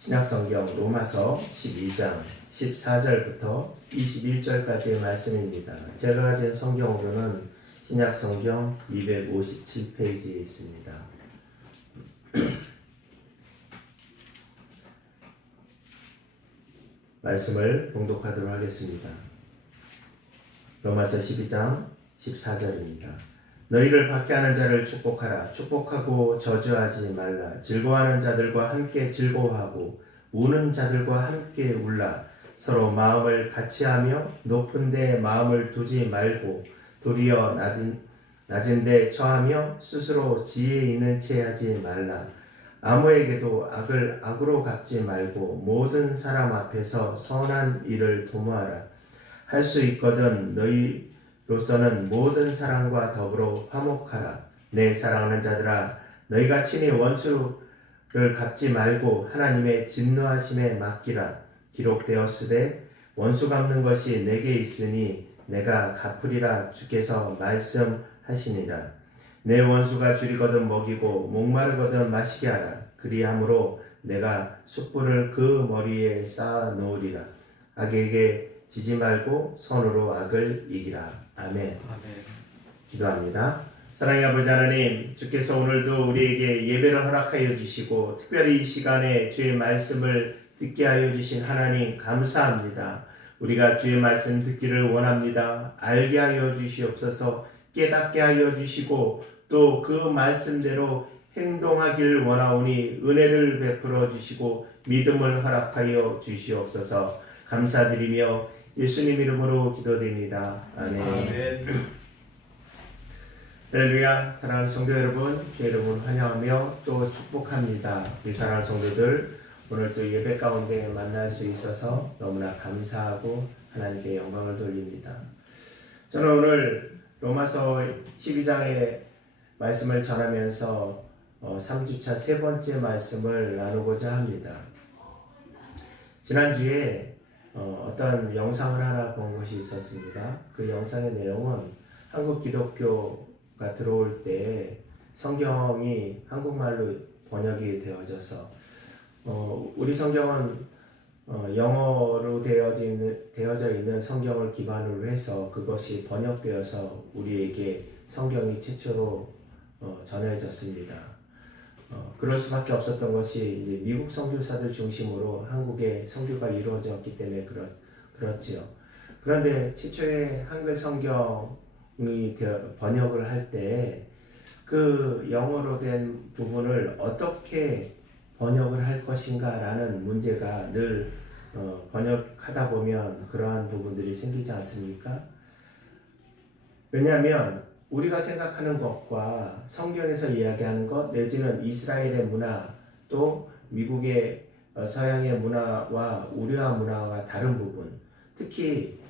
신약성경 로마서 12장 14절부터 21절까지의 말씀입니다. 제가 가진 성경으로는 신약성경 257페이지에 있습니다. 말씀을 봉독하도록 하겠습니다. 로마서 12장 14절입니다. 너희를 박해하는 자를 축복하라. 축복하고 저주하지 말라. 즐거워하는 자들과 함께 즐거워하고 우는 자들과 함께 울라. 서로 마음을 같이하며 높은 데 마음을 두지 말고 도리어 낮은 데 처하며 스스로 지혜 있는 채 하지 말라. 아무에게도 악을 악으로 갚지 말고 모든 사람 앞에서 선한 일을 도모하라. 할 수 있거든 너희로서는 모든 사람과 더불어 화목하라. 내 사랑하는 자들아, 너희가 친히 원수를 갚지 말고 하나님의 진노하심에 맡기라. 기록되었으되 원수 갚는 것이 내게 있으니 내가 갚으리라 주께서 말씀하시니라. 내 원수가 줄이거든 먹이고 목마르거든 마시게 하라. 그리함으로 내가 숯불을 그 머리에 쌓아 놓으리라. 악에게 지지 말고 선으로 악을 이기라. 아멘. 기도합니다. 사랑의 아버지 하나님, 주께서 오늘도 우리에게 예배를 허락하여 주시고 특별히 이 시간에 주의 말씀을 듣게 하여 주신 하나님 감사합니다. 우리가 주의 말씀 듣기를 원합니다. 알게 하여 주시옵소서. 깨닫게 하여 주시고 또 그 말씀대로 행동하길 원하오니 은혜를 베풀어 주시고 믿음을 허락하여 주시옵소서. 감사드리며 예수님 이름으로 기도드립니다. 아멘. 할렐루야. 사랑하는 성도 여러분, 주 여러분 환영하며 또 축복합니다. 우리 사랑하는 성도들, 오늘 또 예배 가운데 만날 수 있어서 너무나 감사하고 하나님께 영광을 돌립니다. 저는 오늘 로마서 12장의 말씀을 전하면서 3주차 세 번째 말씀을 나누고자 합니다. 지난주에 어떤 영상을 하나 본 것이 있었습니다. 그 영상의 내용은 한국 기독교가 들어올 때 성경이 한국말로 번역이 되어져서 우리 성경은 영어로 되어져 있는 성경을 기반으로 해서 그것이 번역되어서 우리에게 성경이 최초로 전해졌습니다. 그럴 수밖에 없었던 것이 이제 미국 선교사들 중심으로 한국의 선교가 이루어졌기 때문에 그렇지요. 그런데 최초의 한글 성경이 번역을 할 때 그 영어로 된 부분을 어떻게 번역을 할 것인가라는 문제가 늘 번역하다 보면 그러한 부분들이 생기지 않습니까? 왜냐하면 우리가 생각하는 것과 성경에서 이야기하는 것 내지는 이스라엘의 문화 또 미국의 서양의 문화와 우리와 문화가 다른 부분, 특히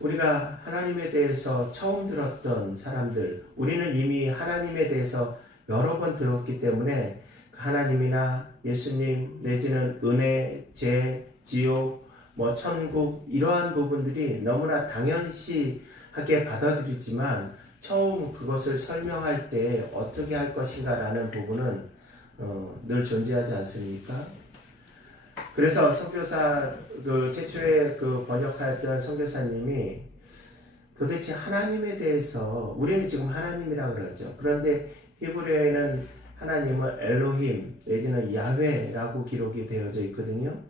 우리가 하나님에 대해서 처음 들었던 사람들, 우리는 이미 하나님에 대해서 여러 번 들었기 때문에 하나님이나 예수님 내지는 은혜, 죄, 지옥, 천국 이러한 부분들이 너무나 당연시하게 받아들이지만 처음 그것을 설명할 때 어떻게 할 것인가라는 부분은 늘 존재하지 않습니까? 그래서 선교사 최초에 번역하였던 선교사님이 도대체 하나님에 대해서 우리는 지금 하나님이라고 그러죠. 그런데 히브리어에는 하나님은 엘로힘 내지는 야훼라고 기록이 되어져 있거든요.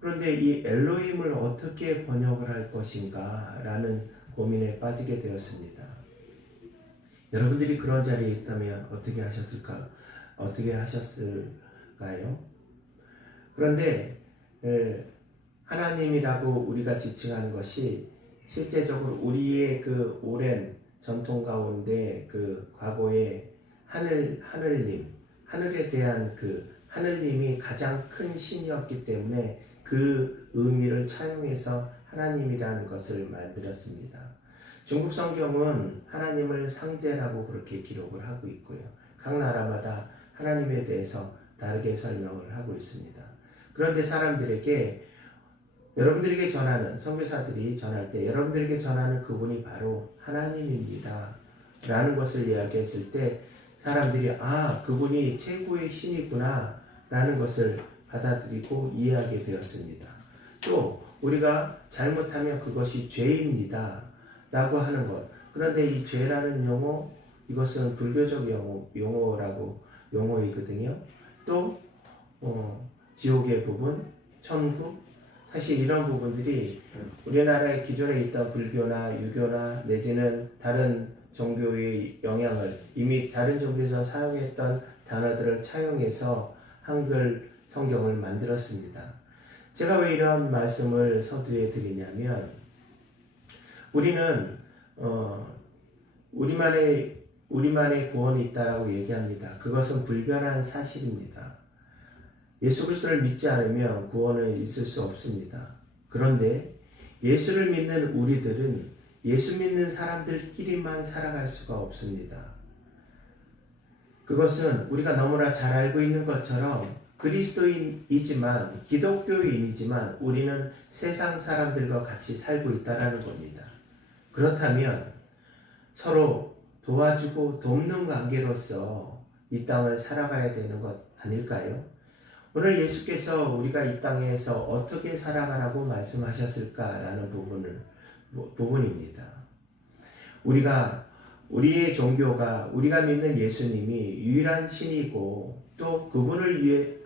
그런데 이 엘로힘을 어떻게 번역을 할 것인가 라는 고민에 빠지게 되었습니다. 여러분들이 그런 자리에 있다면 어떻게 하셨을까요? 그런데 하나님이라고 우리가 지칭하는 것이 실제적으로 우리의 그 오랜 전통 가운데 그 과거의 하늘님, 하늘에 대한 그 하늘님이 가장 큰 신이었기 때문에 그 의미를 차용해서 하나님이라는 것을 만들었습니다. 중국 성경은 하나님을 상제라고 그렇게 기록을 하고 있고요. 각 나라마다 하나님에 대해서 다르게 설명을 하고 있습니다. 그런데 사람들에게 여러분들에게 전하는 선교사들이 전할 때 여러분들에게 전하는 그분이 바로 하나님입니다 라는 것을 이야기했을 때 사람들이 그분이 최고의 신이구나 라는 것을 받아들이고 이해하게 되었습니다. 또 우리가 잘못하면 그것이 죄입니다 라고 하는 것. 그런데 이 죄라는 용어, 이것은 불교적 용어이거든요. 또 지옥의 부분, 천국, 사실 이런 부분들이 우리나라의 기존에 있던 불교나 유교나 내지는 다른 종교의 영향을 이미 다른 종교에서 사용했던 단어들을 차용해서 한글 성경을 만들었습니다. 제가 왜 이런 말씀을 서두에 드리냐면 우리는 우리만의 구원이 있다라고 얘기합니다. 그것은 불변한 사실입니다. 예수 그리스도를 믿지 않으면 구원은 있을 수 없습니다. 그런데 예수를 믿는 우리들은 예수 믿는 사람들끼리만 살아갈 수가 없습니다. 그것은 우리가 너무나 잘 알고 있는 것처럼 그리스도인이지만 기독교인이지만 우리는 세상 사람들과 같이 살고 있다는 겁니다. 그렇다면 서로 도와주고 돕는 관계로서 이 땅을 살아가야 되는 것 아닐까요? 오늘 예수께서 우리가 이 땅에서 어떻게 살아가라고 말씀하셨을까라는 부분입니다. 우리의 종교가 우리가 믿는 예수님이 유일한 신이고 또 그분을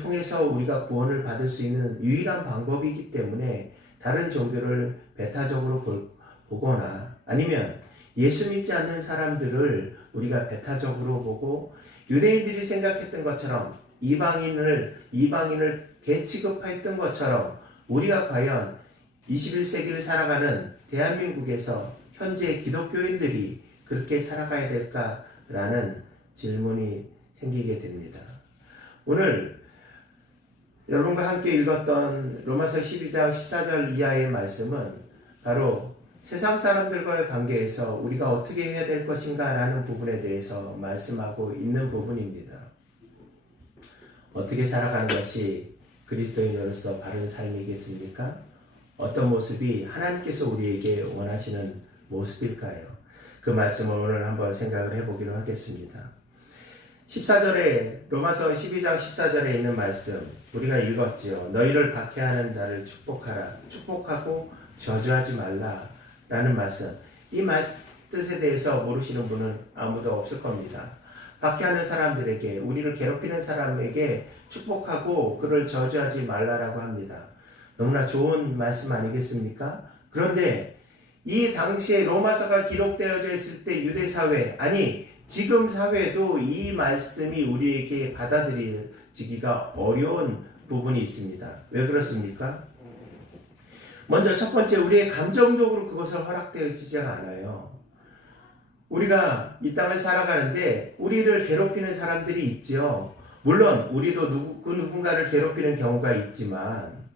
통해서 우리가 구원을 받을 수 있는 유일한 방법이기 때문에 다른 종교를 배타적으로 보거나 아니면 예수 믿지 않는 사람들을 우리가 배타적으로 보고 유대인들이 생각했던 것처럼 이방인을 개취급했던 것처럼 우리가 과연 21세기를 살아가는 대한민국에서 현재 기독교인들이 그렇게 살아가야 될까라는 질문이 생기게 됩니다. 오늘 여러분과 함께 읽었던 로마서 12장 14절 이하의 말씀은 바로 세상 사람들과의 관계에서 우리가 어떻게 해야 될 것인가 라는 부분에 대해서 말씀하고 있는 부분입니다. 어떻게 살아가는 것이 그리스도인으로서 바른 삶이겠습니까? 어떤 모습이 하나님께서 우리에게 원하시는 모습일까요? 그 말씀을 오늘 한번 생각을 해보기로 하겠습니다. 14절에 로마서 12장 14절에 있는 말씀 우리가 읽었지요. 너희를 박해하는 자를 축복하라. 축복하고 저주하지 말라 라는 말씀. 이 뜻에 대해서 모르시는 분은 아무도 없을 겁니다. 박해하는 사람들에게 우리를 괴롭히는 사람에게 축복하고 그를 저주하지 말라라고 합니다. 너무나 좋은 말씀 아니겠습니까? 그런데 이 당시에 로마서가 기록되어져 있을 때 유대사회 아니 지금 사회도 이 말씀이 우리에게 받아들여지기가 어려운 부분이 있습니다. 왜 그렇습니까? 먼저 첫 번째 우리의 감정적으로 그것을 허락되어지지가 않아요. 우리가 이 땅을 살아가는데 우리를 괴롭히는 사람들이 있죠. 물론 우리도 그 누군가를 괴롭히는 경우가 있지만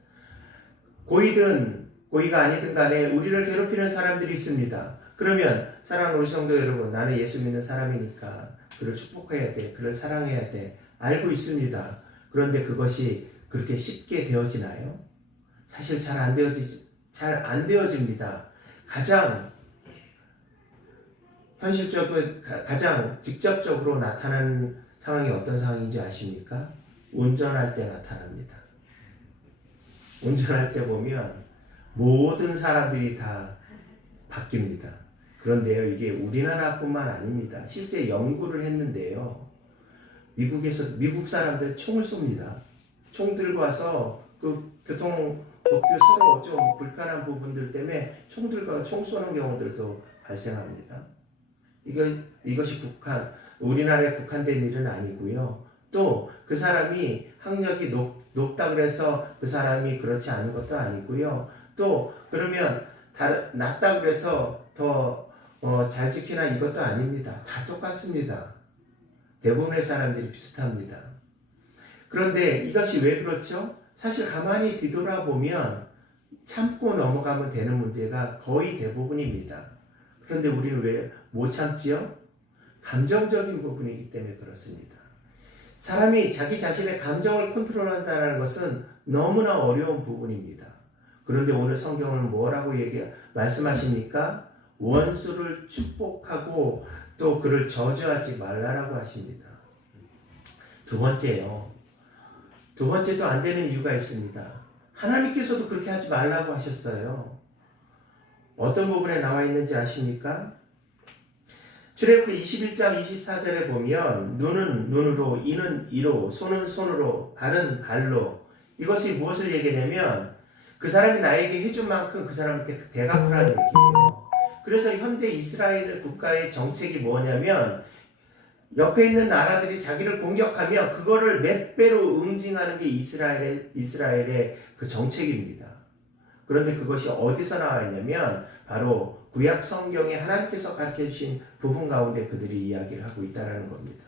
고이든 고이가 아니든 간에 우리를 괴롭히는 사람들이 있습니다. 그러면 사랑하는 우리 성도 여러분, 나는 예수 믿는 사람이니까 그를 축복해야 돼, 그를 사랑해야 돼 알고 있습니다. 그런데 그것이 그렇게 쉽게 되어지나요? 사실 잘 안 되어집니다. 가장 현실적으로 가장 직접적으로 나타나는 상황이 어떤 상황인지 아십니까? 운전할 때 나타납니다. 운전할 때 보면 모든 사람들이 다 바뀝니다. 그런데요, 이게 우리나라뿐만 아닙니다. 실제 연구를 했는데요. 미국 사람들 총을 쏩니다. 총 들고 와서 그 교통법규 서로 좀 불편한 부분들 때문에 총 쏘는 경우들도 발생합니다. 이것이 우리나라에 국한된 일은 아니고요. 또 그 사람이 학력이 높다 그래서 그 사람이 그렇지 않은 것도 아니고요. 또 그러면 낮다 그래서 더 잘 지키나 이것도 아닙니다. 다 똑같습니다. 대부분의 사람들이 비슷합니다. 그런데 이것이 왜 그렇죠? 사실 가만히 뒤돌아보면 참고 넘어가면 되는 문제가 거의 대부분입니다. 그런데 우리는 왜 못 참지요? 감정적인 부분이기 때문에 그렇습니다. 사람이 자기 자신의 감정을 컨트롤한다는 것은 너무나 어려운 부분입니다. 그런데 오늘 성경은 뭐라고 말씀하십니까? 원수를 축복하고 또 그를 저주하지 말라라고 하십니다. 두 두 번째도 안 되는 이유가 있습니다. 하나님께서도 그렇게 하지 말라고 하셨어요. 어떤 부분에 나와 있는지 아십니까? 출애굽기 21장 24절에 보면 눈은 눈으로, 이는 이로, 손은 손으로, 발은 발로. 이것이 무엇을 얘기하냐면 그 사람이 나에게 해준 만큼 그 사람한테 대갚으라는 얘기예요. 그래서 현대 이스라엘 국가의 정책이 뭐냐면 옆에 있는 나라들이 자기를 공격하면 그거를 몇 배로 응징하는 게 이스라엘의 그 정책입니다. 그런데 그것이 어디서 나와 있냐면 바로 구약 성경에 하나님께서 가르쳐 주신 부분 가운데 그들이 이야기를 하고 있다는 겁니다.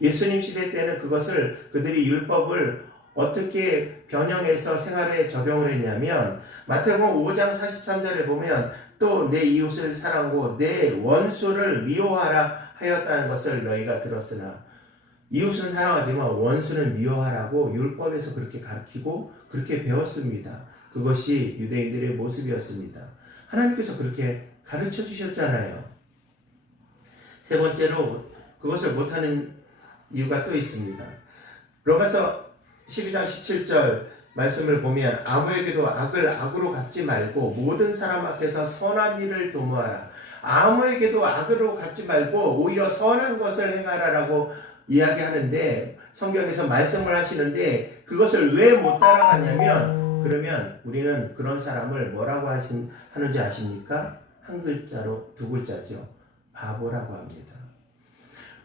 예수님 시대 때는 그것을 그들이 율법을 어떻게 변형해서 생활에 적용을 했냐면 마태복음 5장 43절에 보면 또 내 이웃을 사랑하고 내 원수를 미워하라 하였다는 것을 너희가 들었으나 이웃은 사랑하지만 원수는 미워하라고 율법에서 그렇게 가르치고 그렇게 배웠습니다. 그것이 유대인들의 모습이었습니다. 하나님께서 그렇게 가르쳐 주셨잖아요. 세 번째로 그것을 못하는 이유가 또 있습니다. 로마서 12장 17절 말씀을 보면 아무에게도 악을 악으로 갚지 말고 모든 사람 앞에서 선한 일을 도모하라. 아무에게도 악으로 갚지 말고 오히려 선한 것을 행하라라고 이야기하는데 성경에서 말씀을 하시는데 그것을 왜 못 따라가냐면 그러면 우리는 그런 사람을 뭐라고 하는지 아십니까? 한 글자로 두 글자죠. 바보라고 합니다.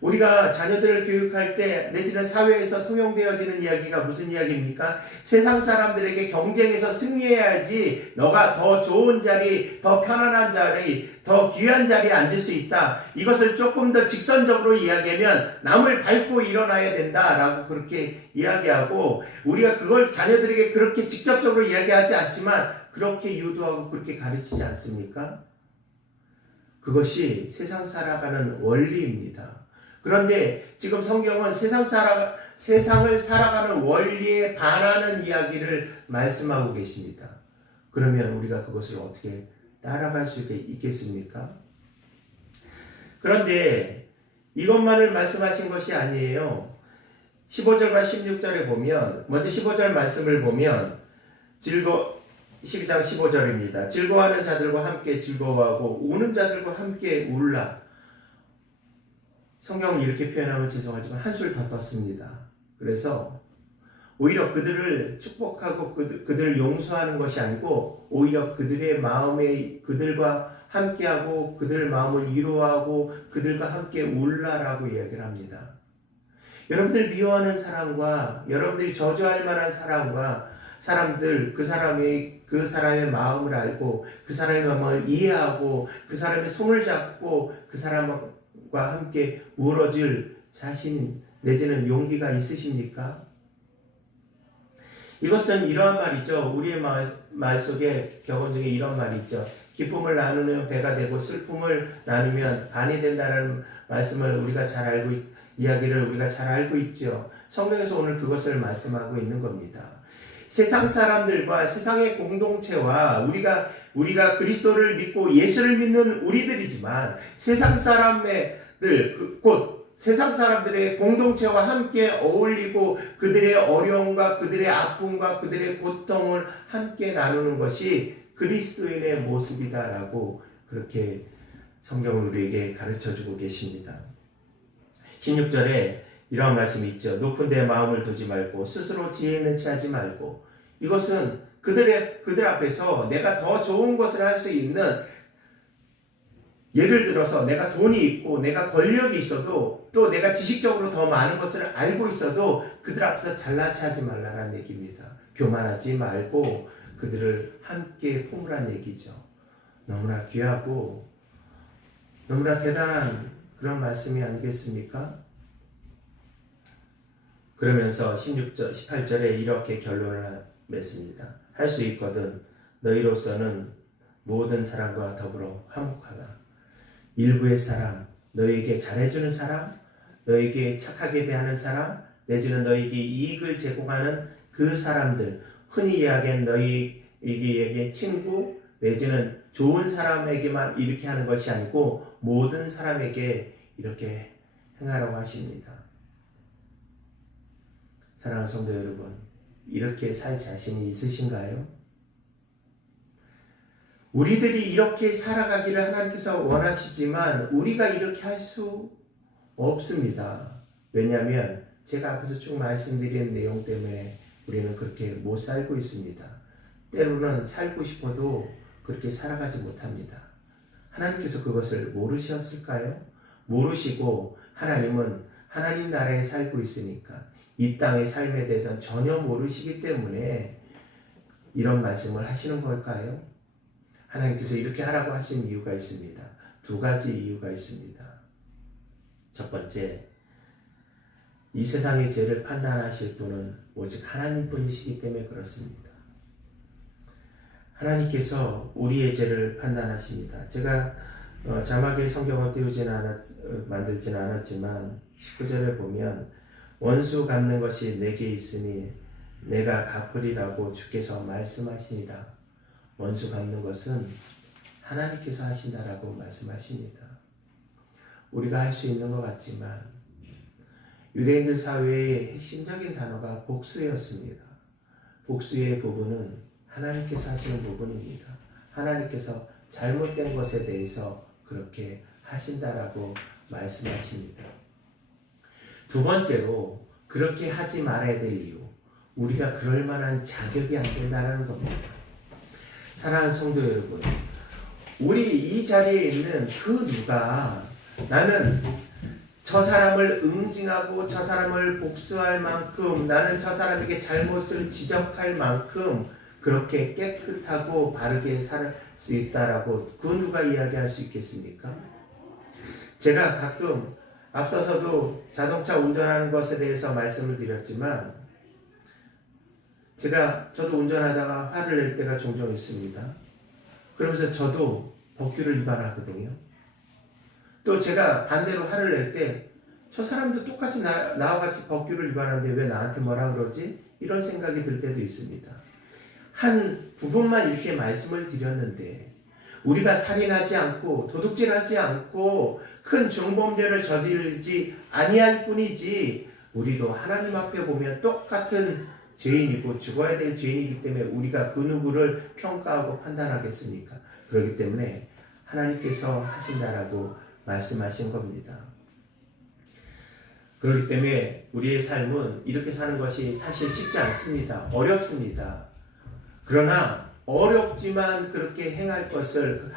우리가 자녀들을 교육할 때 내지는 사회에서 통용되어지는 이야기가 무슨 이야기입니까? 세상 사람들에게 경쟁해서 승리해야지 너가 더 좋은 자리, 더 편안한 자리, 더 귀한 자리에 앉을 수 있다. 이것을 조금 더 직선적으로 이야기하면 남을 밟고 일어나야 된다라고 그렇게 이야기하고 우리가 그걸 자녀들에게 그렇게 직접적으로 이야기하지 않지만 그렇게 유도하고 그렇게 가르치지 않습니까? 그것이 세상 살아가는 원리입니다. 그런데 지금 성경은 세상을 살아가는 원리에 반하는 이야기를 말씀하고 계십니다. 그러면 우리가 그것을 어떻게 따라갈 수 있겠습니까? 그런데 이것만을 말씀하신 것이 아니에요. 15절과 16절에 보면 먼저 15절 말씀을 보면 12장 15절입니다. 즐거워하는 자들과 함께 즐거워하고 우는 자들과 함께 울라. 성경은 이렇게 표현하면 죄송하지만 한술 더 떴습니다. 그래서 오히려 그들을 축복하고 그들을 용서하는 것이 아니고 오히려 그들의 마음에 그들과 함께하고 그들 마음을 위로하고 그들과 함께 울라라고 이야기를 합니다. 여러분들 미워하는 사람과 여러분들이 저주할 만한 사람과 사람들 그 사람의 마음을 알고 그 사람의 마음을 이해하고 그 사람의 손을 잡고 그 사람과 함께 울어줄 자신 내지는 용기가 있으십니까? 이것은 이러한 말이죠. 우리의 말 속에 격언 중에 이런 말이 있죠. 기쁨을 나누면 배가 되고 슬픔을 나누면 반이 된다는 말씀을 우리가 잘 알고 이야기를 우리가 잘 알고 있죠. 성경에서 오늘 그것을 말씀하고 있는 겁니다. 세상 사람들과 세상의 공동체와 우리가 그리스도를 믿고 예수를 믿는 우리들이지만 세상 사람들 곧 세상 사람들의 공동체와 함께 어울리고 그들의 어려움과 그들의 아픔과 그들의 고통을 함께 나누는 것이 그리스도인의 모습이다라고 그렇게 성경은 우리에게 가르쳐주고 계십니다. 16절에 이런 말씀이 있죠. 높은 데 마음을 두지 말고 스스로 지혜 있는 체 하지 말고 이것은 그들 앞에서 내가 더 좋은 것을 할 수 있는 예를 들어서 내가 돈이 있고 내가 권력이 있어도 또 내가 지식적으로 더 많은 것을 알고 있어도 그들 앞에서 잘난 체 하지 말라는 얘기입니다. 교만하지 말고 그들을 함께 품으란 얘기죠. 너무나 귀하고 너무나 대단한 그런 말씀이 아니겠습니까? 그러면서 16절, 18절에 이렇게 결론을 맺습니다. 할 수 있거든 너희로서는 모든 사람과 더불어 화목하다. 일부의 사람, 너희에게 잘해주는 사람, 너희에게 착하게 대하는 사람, 내지는 너희에게 이익을 제공하는 그 사람들, 흔히 이야기하는 너희에게 친구, 내지는 좋은 사람에게만 이렇게 하는 것이 아니고 모든 사람에게 이렇게 행하라고 하십니다. 사랑하는 성도 여러분, 이렇게 살 자신이 있으신가요? 우리들이 이렇게 살아가기를 하나님께서 원하시지만 우리가 이렇게 할 수 없습니다. 왜냐하면 제가 앞에서 쭉 말씀드린 내용 때문에 우리는 그렇게 못 살고 있습니다. 때로는 살고 싶어도 그렇게 살아가지 못합니다. 하나님께서 그것을 모르셨을까요? 모르시고 하나님은 하나님 나라에 살고 있으니까 이 땅의 삶에 대해서는 전혀 모르시기 때문에 이런 말씀을 하시는 걸까요? 하나님께서 이렇게 하라고 하신 이유가 있습니다. 두 가지 이유가 있습니다. 첫 번째, 이 세상의 죄를 판단하실 분은 오직 하나님 뿐이시기 때문에 그렇습니다. 하나님께서 우리의 죄를 판단하십니다. 제가 자막에 성경을 만들지는 않았지만 19절에 보면 원수 갚는 것이 내게 있으니 내가 갚으리라고 주께서 말씀하시니라. 원수 갚는 것은 하나님께서 하신다라고 말씀하십니다. 우리가 할 수 있는 것 같지만 유대인들 사회의 핵심적인 단어가 복수였습니다. 복수의 부분은 하나님께서 하시는 부분입니다. 하나님께서 잘못된 것에 대해서 그렇게 하신다라고 말씀하십니다. 두 번째로 그렇게 하지 말아야 될 이유, 우리가 그럴 만한 자격이 안 된다는 겁니다. 사랑하는 성도 여러분, 우리 이 자리에 있는 그 누가 나는 저 사람을 응징하고 저 사람을 복수할 만큼, 나는 저 사람에게 잘못을 지적할 만큼 그렇게 깨끗하고 바르게 살 수 있다라고 그 누가 이야기할 수 있겠습니까? 제가 가끔 앞서서도 자동차 운전하는 것에 대해서 말씀을 드렸지만 저도 운전하다가 화를 낼 때가 종종 있습니다. 그러면서 저도 법규를 위반하거든요. 또 제가 반대로 화를 낼 때 저 사람도 똑같이 나와 같이 법규를 위반하는데 왜 나한테 뭐라 그러지? 이런 생각이 들 때도 있습니다. 한 부분만 이렇게 말씀을 드렸는데 우리가 살인하지 않고 도둑질하지 않고 큰 중범죄를 저지르지 아니할 뿐이지 우리도 하나님 앞에 보면 똑같은 죄인이고 죽어야 될 죄인이기 때문에 우리가 그 누구를 평가하고 판단하겠습니까? 그렇기 때문에 하나님께서 하신다라고 말씀하신 겁니다. 그렇기 때문에 우리의 삶은 이렇게 사는 것이 사실 쉽지 않습니다. 어렵습니다. 그러나 어렵지만 그렇게 행할 것을,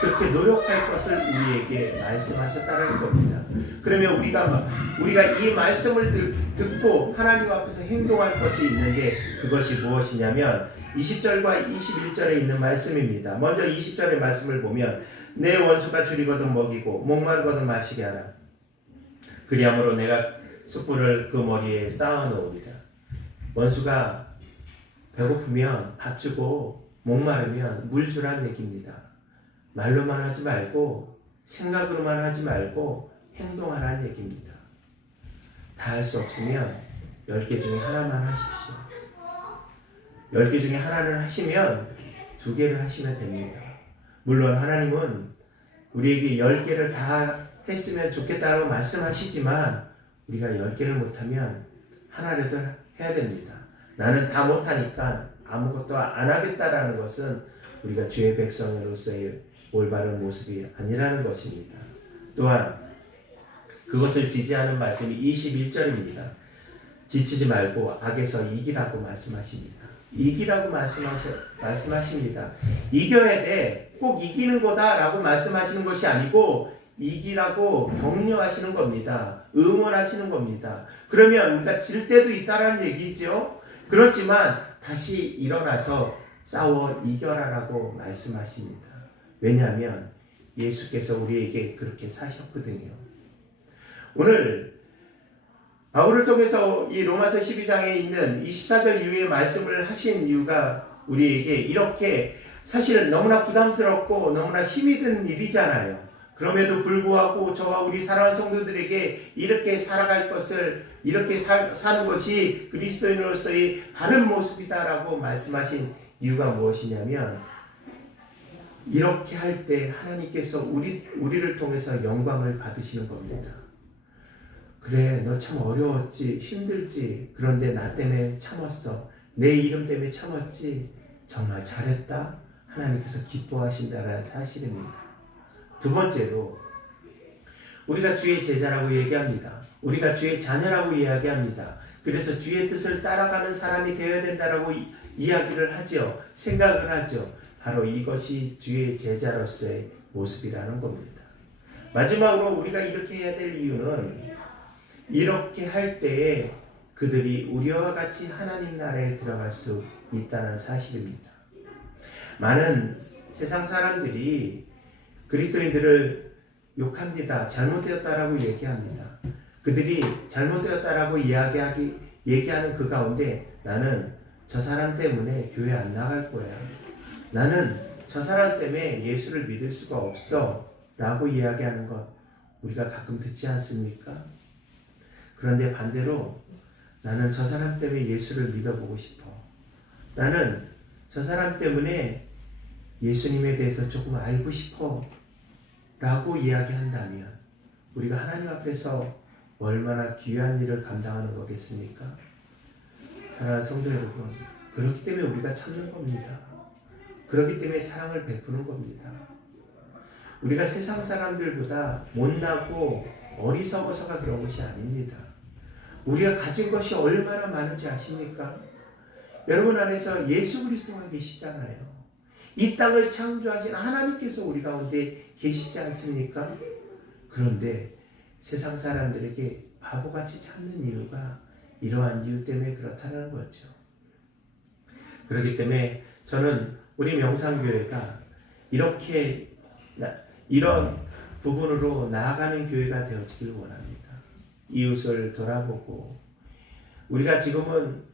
그렇게 노력할 것을 우리에게 말씀하셨다는 겁니다. 그러면 우리가 이 말씀을 듣고 하나님 앞에서 행동할 것이 있는데 그것이 무엇이냐면 20절과 21절에 있는 말씀입니다. 먼저 20절의 말씀을 보면 내 원수가 줄이거든 먹이고 목마르거든 마시게 하라. 그리함으로 내가 숯불을 그 머리에 쌓아놓으리라. 원수가 배고프면 밥 주고 목마르면 물 주라는 얘기입니다. 말로만 하지 말고 생각으로만 하지 말고 행동하라는 얘기입니다. 다 할 수 없으면 10개 중에 하나만 하십시오. 10개 중에 하나를 하시면 2개를 하시면 됩니다. 물론 하나님은 우리에게 10개를 다 했으면 좋겠다고 말씀하시지만 우리가 10개를 못하면 하나라도 해야 됩니다. 나는 다 못하니까 아무것도 안 하겠다라는 것은 우리가 주의 백성으로서의 올바른 모습이 아니라는 것입니다. 또한 그것을 지지하는 말씀이 21절입니다. 지치지 말고 악에서 이기라고 말씀하십니다. 이기라고 말씀하십니다. 이겨야 돼. 꼭 이기는 거다라고 말씀하시는 것이 아니고 이기라고 격려하시는 겁니다. 응원하시는 겁니다. 그러면 우리가 질 때도 있다라는 얘기죠. 그렇지만 다시 일어나서 싸워 이겨라라고 말씀하십니다. 왜냐하면 예수께서 우리에게 그렇게 사셨거든요. 오늘 바울을 통해서 이 로마서 12장에 있는 24절 이후의 말씀을 하신 이유가 우리에게 이렇게 사실 너무나 부담스럽고 너무나 힘이 드는 일이잖아요. 그럼에도 불구하고 저와 우리 사랑하는 성도들에게 이렇게 살아갈 것을, 이렇게 사는 것이 그리스도인으로서의 바른 모습이다라고 말씀하신 이유가 무엇이냐면 이렇게 할 때 하나님께서 우리를 통해서 영광을 받으시는 겁니다. 그래, 너 참 어려웠지, 힘들지. 그런데 나 때문에 참았어. 내 이름 때문에 참았지 정말 잘했다. 하나님께서 기뻐하신다는 사실입니다. 두 번째로 우리가 주의 제자라고 얘기합니다. 우리가 주의 자녀라고 이야기합니다. 그래서 주의 뜻을 따라가는 사람이 되어야 된다라고 이야기를 하죠. 생각을 하죠. 바로 이것이 주의 제자로서의 모습이라는 겁니다. 마지막으로 우리가 이렇게 해야 될 이유는 이렇게 할 때에 그들이 우리와 같이 하나님 나라에 들어갈 수 있다는 사실입니다. 많은 세상 사람들이 그리스도인들을 욕합니다. 잘못되었다라고 얘기합니다. 그들이 잘못되었다라고 얘기하는 그 가운데 나는 저 사람 때문에 교회 안 나갈 거야. 나는 저 사람 때문에 예수를 믿을 수가 없어 라고 이야기하는 것 우리가 가끔 듣지 않습니까? 그런데 반대로 나는 저 사람 때문에 예수를 믿어보고 싶어. 나는 저 사람 때문에 예수님에 대해서 조금 알고 싶어 라고 이야기한다면 우리가 하나님 앞에서 얼마나 귀한 일을 감당하는 거겠습니까? 사랑하는 성도 여러분, 그렇기 때문에 우리가 참는 겁니다. 그렇기 때문에 사랑을 베푸는 겁니다. 우리가 세상 사람들보다 못나고 어리석어서가 그런 것이 아닙니다. 우리가 가진 것이 얼마나 많은지 아십니까? 여러분 안에서 예수 그리스도가 계시잖아요. 이 땅을 창조하신 하나님께서 우리 가운데 계시지 않습니까? 그런데 세상 사람들에게 바보같이 참는 이유가 이러한 이유 때문에 그렇다는 거죠. 그렇기 때문에 저는 우리 명상교회가 이런 부분으로 나아가는 교회가 되어지길 원합니다. 이웃을 돌아보고 우리가 지금은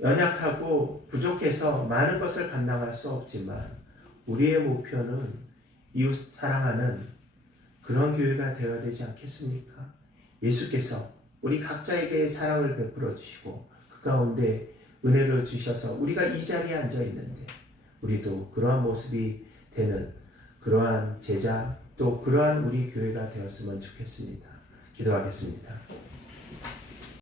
연약하고 부족해서 많은 것을 감당할 수 없지만 우리의 목표는 이웃 사랑하는 그런 교회가 되어야 되지 않겠습니까? 예수께서 우리 각자에게 사랑을 베풀어 주시고 그 가운데 은혜를 주셔서 우리가 이 자리에 앉아 있는데 우리도 그러한 모습이 되는 그러한 제자 또 그러한 우리 교회가 되었으면 좋겠습니다. 기도하겠습니다.